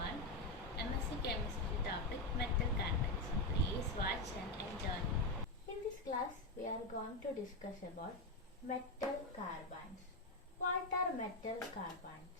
on M.Sc Chemistry topic metal carbynes. Please watch and enjoy. In this class, we are going to discuss about metal carbynes. What are metal carbynes?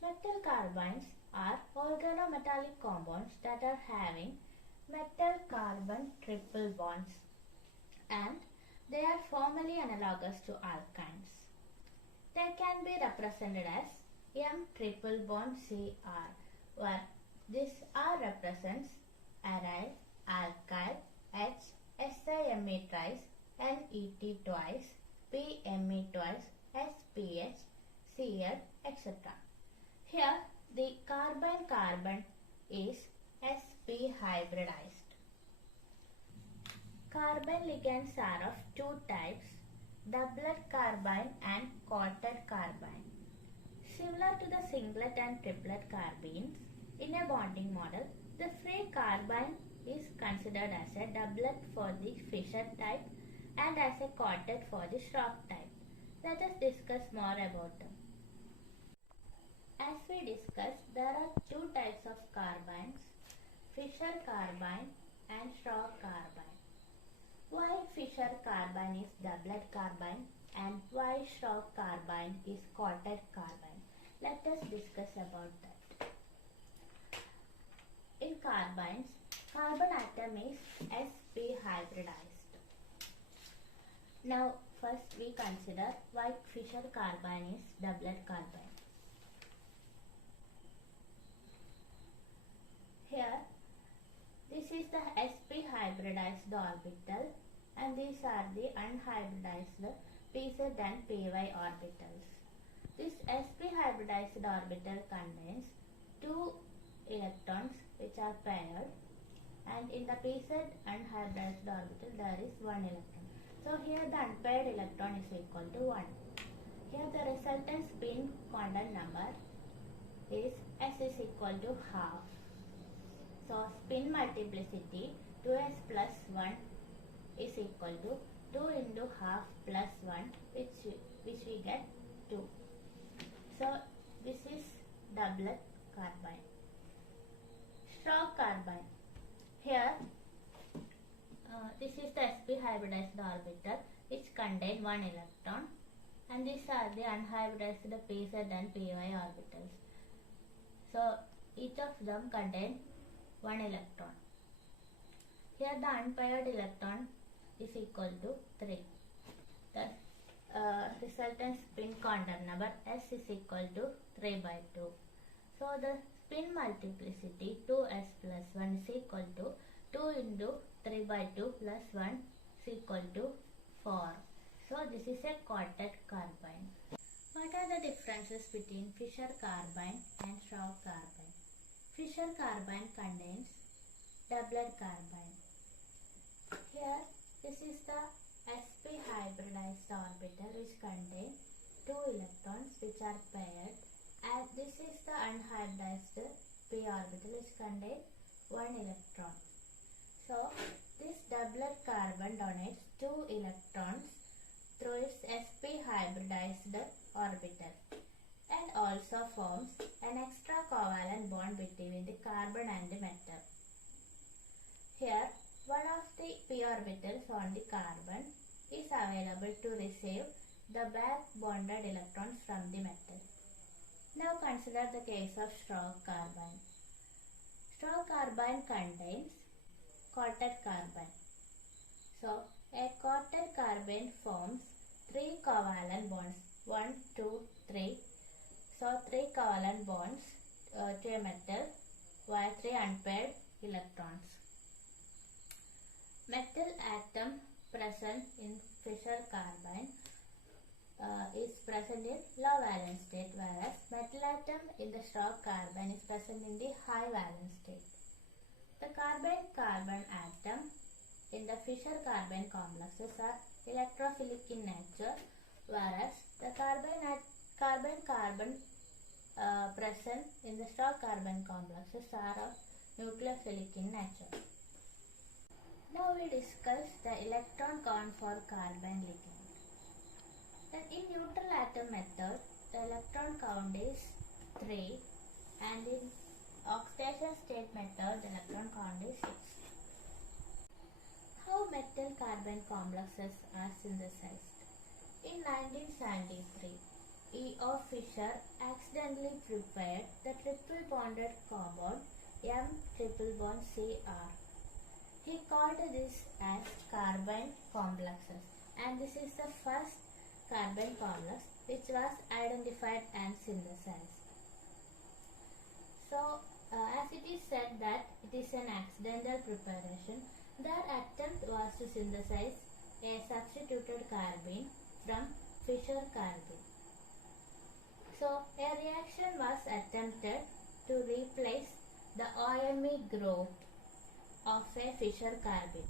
Metal carbynes are organometallic compounds that are having metal carbon triple bonds, and they are formally analogous to alkynes. They can be represented as M triple bond Cr, where this R represents aryl, alkyl, H, SiMe thrice, NET twice, PMe twice, SPH, Cl, etc. Here the carbon-carbon is sp hybridized. Carbon ligands are of two types, doublet carbyne and quartet carbyne. Similar to the singlet and triplet carbynes, in a bonding model, the free carbyne is considered as a doublet for the Fischer type and as a quartet for the Schrock type. Let us discuss more about them. As we discussed, there are two types of carbynes, Fischer carbyne and Schrock carbyne. Why Fischer carbyne is doublet carbyne and why Schrock carbyne is quartet carbyne? Let us discuss about that. In carbynes, carbon atom is sp hybridized. Now first we consider why Fischer carbyne is doublet carbyne. Here, this is the sp hybridized orbital and these are the unhybridized pz and py orbitals. This sp hybridized orbital contains two electrons which are paired, and in the pz unhybridized orbital there is one electron. So here the unpaired electron is equal to 1. Here the resultant spin quantum number is s is equal to half. So spin multiplicity 2s plus 1 is equal to 2 into half plus 1, which we get 2. So this is doublet carbyne. Schrock carbyne. Here this is the sp hybridized orbital which contain one electron, and these are the unhybridized pz and py orbitals. So each of them contain one electron. Here the unpaired electron is equal to 3. The resultant spin quantum number s is equal to 3 by 2. So the spin multiplicity 2s plus 1 is equal to 2 into 3 by 2 plus 1 is equal to 4. So this is a quartet carbyne. What are the differences between Fischer carbyne and Schrock carbyne? Fischer carbyne contains doublet carbyne. Here this is the sp hybridized orbital which contain two electrons which are paired, and this is the unhybridized p orbital which contain one electron. So this doublet carbon donates two electrons through its sp hybridized orbital and also forms an extra covalent bond between the carbon and the metal. Here, one of the p orbitals on the carbon is available to receive the back bonded electrons from the metal. Now consider the case of Schrock carbyne. Schrock carbyne contains quartet carbyne. So, a quartet carbyne forms 3 covalent bonds, 1, 2, 3. So 3 covalent bonds to a metal via 3 unpaired electrons. Metal atom present in Fischer carbyne is present in low valence state, whereas metal atom in the Schrock carbyne is present in the high valence state. The carbon-carbon atom in the Fischer carbyne complexes are electrophilic in nature, whereas the carbon-carbon present in the Schrock carbyne complexes are of nucleophilic in nature. Now we discuss the electron count for carbene ligand. Then in neutral atom method, the electron count is 3, and in Oxidation state method, electron count is 6. How metal carbon complexes are synthesized? In 1973, E.O. Fisher accidentally prepared the triple bonded compound M triple bond Cr. He called this as carbon complexes, and this is the first carbon complex which was identified and synthesized. So, as it is said that it is an accidental preparation, their attempt was to synthesize a substituted carbene from Fisher carbene. So, a reaction was attempted to replace the OMe group of a Fisher carbene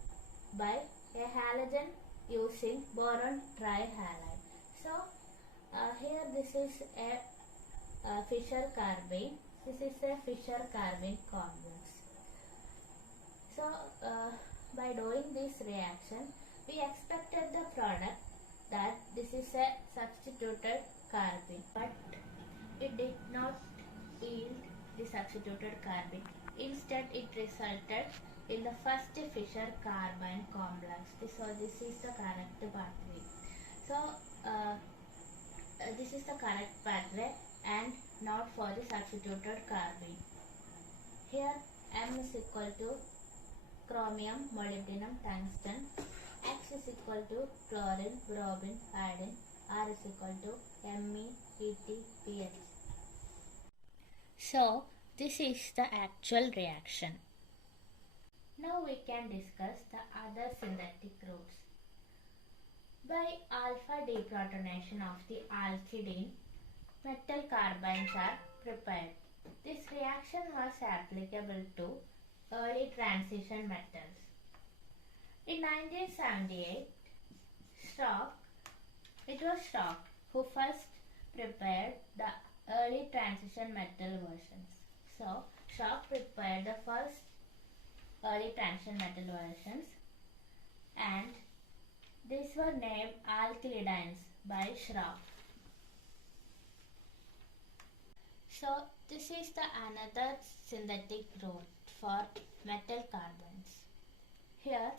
by a halogen using boron trihalide. So, here this is a Fisher carbene. This is a Fisher carbene complex. So, by doing this reaction, we expected the product that this is a substituted carbene, but it did not yield the substituted carbene. Instead, it resulted in the first Fisher carbene complex. So, this is the correct pathway. So, this is the correct pathway and not for the substituted carbene. Here, M is equal to chromium, molybdenum, tungsten. X is equal to chlorine, bromine, iodine. R is equal to Me, Et, Ph. So, this is the actual reaction. Now we can discuss the other synthetic routes. By alpha deprotonation of the alkydene, metal carbynes are prepared. This reaction was applicable to early transition metals. In 1978, it was Stock who first prepared the early transition metal versions. So, Stock prepared the first early transition metal versions, and these were named alkylidynes by Schrock. So, this is the another synthetic route for metal carbynes. Here,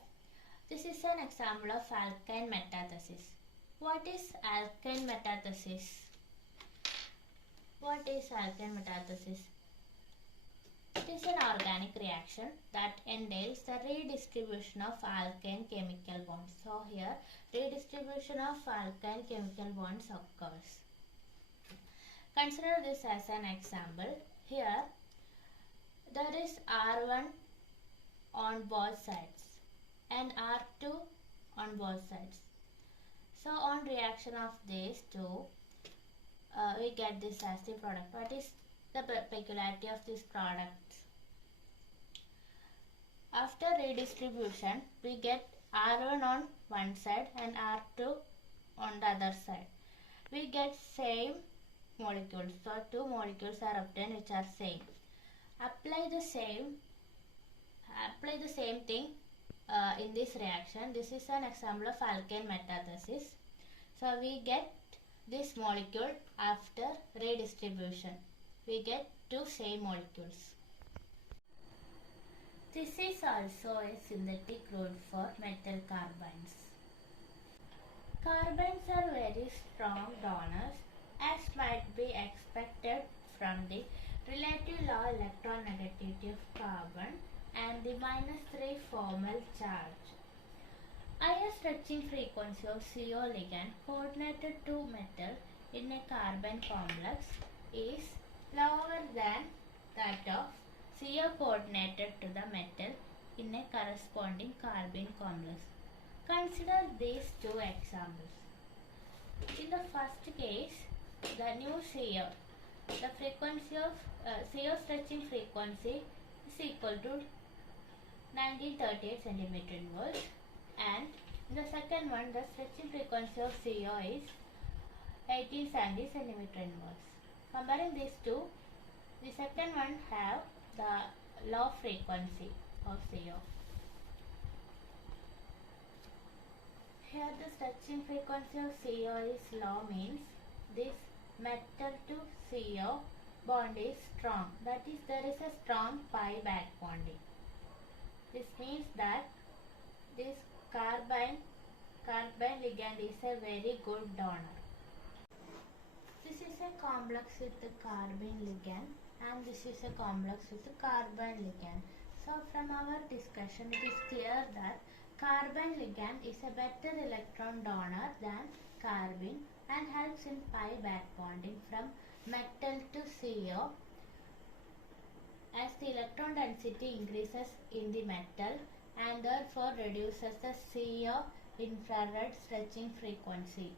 this is an example of alkyne metathesis. What is alkyne metathesis? What is alkyne metathesis? It is an organic reaction that entails the redistribution of alkyne chemical bonds. So here, redistribution of alkyne chemical bonds occurs. Consider this as an example. Here, there is R1 on both sides and R2 on both sides. So on reaction of these two, we get this as the product. What is the peculiarity of this product? After redistribution, we get R1 on one side and R2 on the other side. We get same molecules. So two molecules are obtained which are same. Apply the same thing in this reaction. This is an example of alkyne metathesis. So we get this molecule after redistribution. We get two same molecules. This is also a synthetic route for metal carbynes. Carbynes are very strong donors, as might be expected from the relative low electronegativity of carbon and the -3 formal charge. Higher stretching frequency of CO ligand coordinated to metal in a carbon complex is lower than that of CO coordinated to the metal in a corresponding carbene complex. Consider these two examples. In the first case, the new CO, the frequency of CO stretching frequency is equal to 1938 centimeter inverse, and in the second one, the stretching frequency of CO is 1870 centimeter inverse. Comparing these two, the second one have the low frequency of CO. Here the stretching frequency of CO is low, means this metal to CO bond is strong. That is, there is a strong pi back bonding. This means that this carbene ligand is a very good donor. This is a complex with the carbene ligand and this is a complex with the carbene ligand. So from our discussion it is clear that carbene ligand is a better electron donor than carbene and helps in pi back bonding from metal to CO. As the electron density increases in the metal and therefore reduces the CO infrared stretching frequency.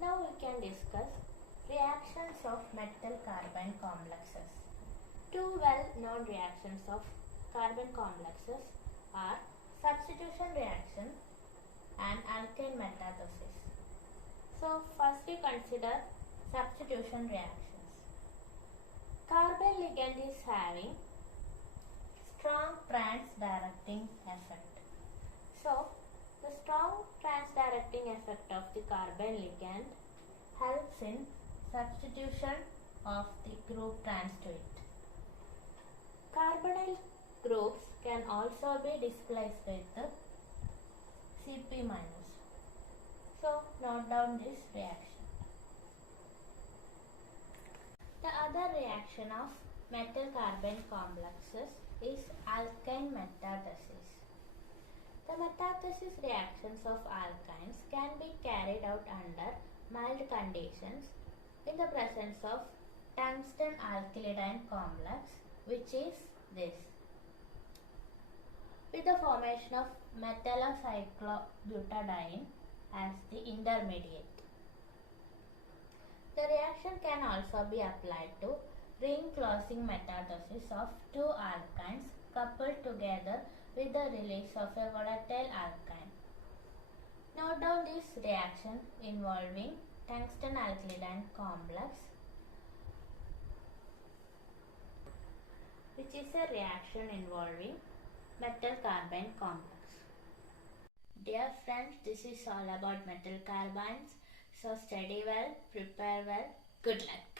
Now we can discuss reactions of metal carbene complexes. Two well-known reactions of carbon complexes are substitution reaction and alkane metathesis. So first we consider substitution reactions. Carbene ligand is having strong trans-directing effect. So the strong trans-directing effect of the carbene ligand helps in substitution of the group trans to it. Carbonyl groups can also be displaced with the Cp-. So note down this reaction. The other reaction of metal carbene complexes is alkane metathesis. The metathesis reactions of alkynes can be carried out under mild conditions in the presence of tungsten alkylidine complex, which is this, with the formation of metallocyclobutadiene as the intermediate. The reaction can also be applied to ring closing metathesis of two alkynes coupled together with the release of a volatile alkyne. Note down this reaction involving tungsten alkylidine complex, which is a reaction involving metal carbene complex. Dear friends, this is all about metal carbynes. So study well, prepare well, good luck.